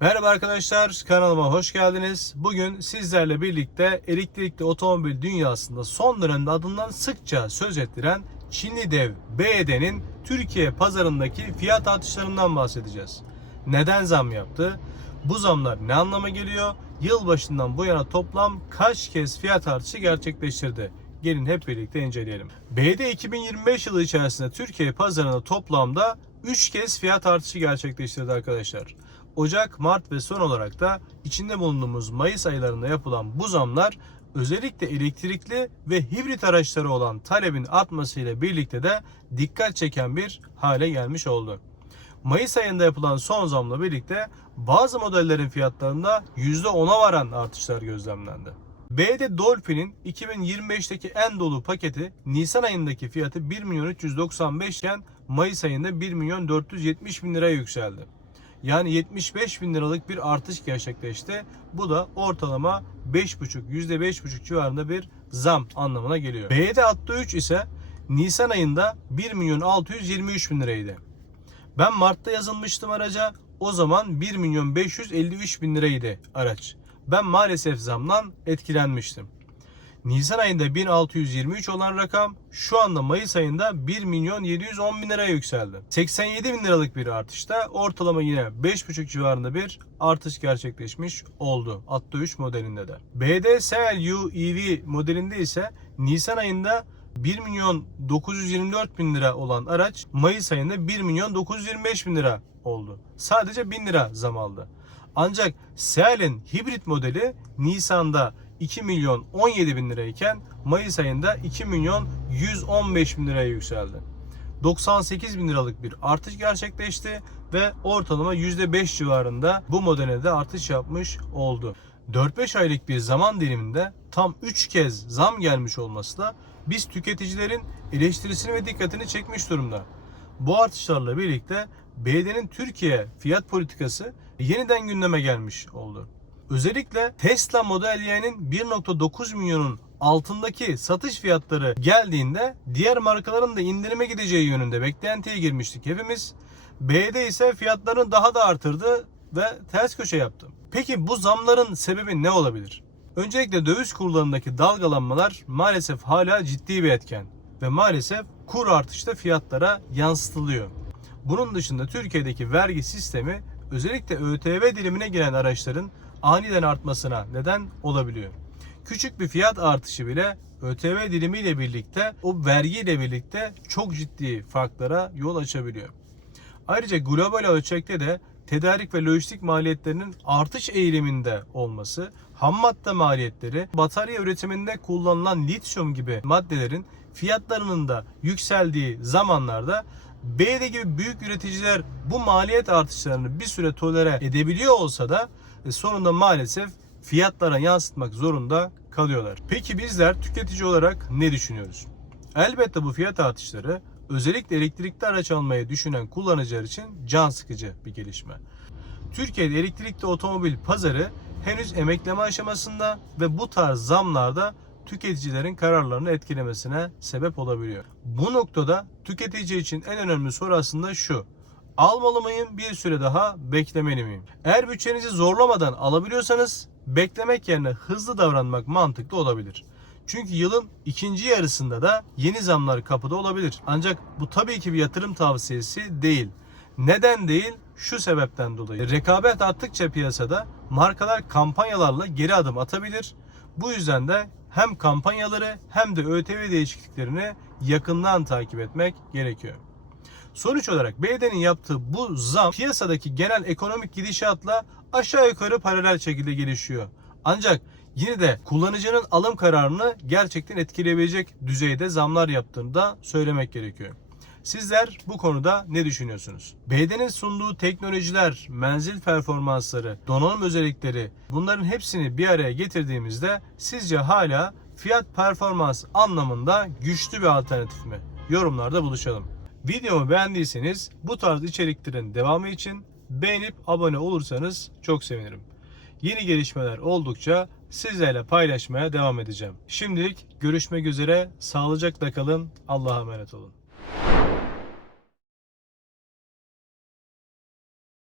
Merhaba arkadaşlar, kanalıma hoş geldiniz. Bugün sizlerle birlikte elektrikli otomobil dünyasında son dönemde adından sıkça söz ettiren Çinli dev BYD'nin Türkiye pazarındaki fiyat artışlarından bahsedeceğiz. Neden zam yaptı? Bu zamlar ne anlama geliyor? Yılbaşından bu yana toplam kaç kez fiyat artışı gerçekleştirdi? Gelin hep birlikte inceleyelim. BYD 2025 yılı içerisinde Türkiye pazarında toplamda 3 kez fiyat artışı gerçekleştirdi arkadaşlar. Ocak, Mart ve son olarak da içinde bulunduğumuz Mayıs aylarında yapılan bu zamlar özellikle elektrikli ve hibrit araçları olan talebin artmasıyla birlikte de dikkat çeken bir hale gelmiş oldu. Mayıs ayında yapılan son zamla birlikte bazı modellerin fiyatlarında %10'a varan artışlar gözlemlendi. BD Dolphin'in 2025'teki en dolu paketi Nisan ayındaki fiyatı 1 milyon 395 iken Mayıs ayında 1 milyon 470 bin liraya yükseldi. Yani 75 bin liralık bir artış gerçekleşti. Bu da ortalama 5,5 %5,5 civarında bir zam anlamına geliyor. BD Atto 3 ise Nisan ayında 1 milyon 623 bin liraydı. Ben Mart'ta yazılmıştım araca. O zaman 1 milyon 553 bin liraydı araç. Ben maalesef zamdan etkilenmiştim. Nisan ayında 1623 olan rakam şu anda Mayıs ayında 1 milyon 710 bin liraya yükseldi. 87 bin liralık bir artışta ortalama yine 5,5 civarında bir artış gerçekleşmiş oldu. Atto 3 modelinde de. BD CLU EV modelinde ise Nisan ayında 1 milyon 924 bin lira olan araç Mayıs ayında 1 milyon 925 bin lira oldu. Sadece 1000 lira zam aldı. Ancak Seal'in hibrit modeli Nisan'da 2 milyon 17 bin lirayken Mayıs ayında 2 milyon 115 bin liraya yükseldi. 98 bin liralık bir artış gerçekleşti ve ortalama %5 civarında bu modele de artış yapmış oldu. 4-5 aylık bir zaman diliminde tam 3 kez zam gelmiş olması da biz tüketicilerin eleştirisini ve dikkatini çekmiş durumda. Bu artışlarla birlikte BD'nin Türkiye fiyat politikası yeniden gündeme gelmiş oldu. Özellikle Tesla Model Y'nin 1.9 milyonun altındaki satış fiyatları geldiğinde diğer markaların da indirime gideceği yönünde beklentiye girmiştik hepimiz. BD ise fiyatlarını daha da artırdı ve ters köşe yaptı. Peki bu zamların sebebi ne olabilir? Öncelikle döviz kurlarındaki dalgalanmalar maalesef hala ciddi bir etken ve maalesef kur artışta fiyatlara yansıtılıyor. Bunun dışında Türkiye'deki vergi sistemi özellikle ÖTV dilimine giren araçların aniden artmasına neden olabiliyor. Küçük bir fiyat artışı bile ÖTV dilimiyle birlikte o vergiyle birlikte çok ciddi farklara yol açabiliyor. Ayrıca global ölçekte de tedarik ve lojistik maliyetlerinin artış eğiliminde olması, ham madde maliyetleri, batarya üretiminde kullanılan lityum gibi maddelerin fiyatlarının da yükseldiği zamanlarda BD gibi büyük üreticiler bu maliyet artışlarını bir süre tolere edebiliyor olsa da e, sonunda maalesef fiyatlara yansıtmak zorunda kalıyorlar. Peki bizler tüketici olarak ne düşünüyoruz? Elbette bu fiyat artışları özellikle elektrikli araç almayı düşünen kullanıcılar için can sıkıcı bir gelişme. Türkiye'de elektrikli otomobil pazarı henüz emekleme aşamasında ve bu tarz zamlarda tüketicilerin kararlarını etkilemesine sebep olabiliyor. Bu noktada tüketici için en önemli soru aslında şu. Almalı mıyım bir süre daha beklemeli miyim? Eğer bütçenizi zorlamadan alabiliyorsanız beklemek yerine hızlı davranmak mantıklı olabilir. Çünkü yılın ikinci yarısında da yeni zamlar kapıda olabilir. Ancak bu tabii ki bir yatırım tavsiyesi değil. Neden değil? Şu sebepten dolayı. Rekabet arttıkça piyasada markalar kampanyalarla geri adım atabilir. Bu yüzden de hem kampanyaları hem de ÖTV değişikliklerini yakından takip etmek gerekiyor. Sonuç olarak BD'nin yaptığı bu zam piyasadaki genel ekonomik gidişatla aşağı yukarı paralel şekilde gelişiyor. Ancak yine de kullanıcının alım kararını gerçekten etkileyebilecek düzeyde zamlar yaptığını da söylemek gerekiyor. Sizler bu konuda ne düşünüyorsunuz? BD'nin sunduğu teknolojiler, menzil performansları, donanım özellikleri bunların hepsini bir araya getirdiğimizde sizce hala fiyat performans anlamında güçlü bir alternatif mi? Yorumlarda buluşalım. Videomu beğendiyseniz bu tarz içeriklerin devamı için beğenip abone olursanız çok sevinirim. Yeni gelişmeler oldukça sizlerle paylaşmaya devam edeceğim. Şimdilik görüşmek üzere. Sağlıcakla kalın. Allah'a emanet olun.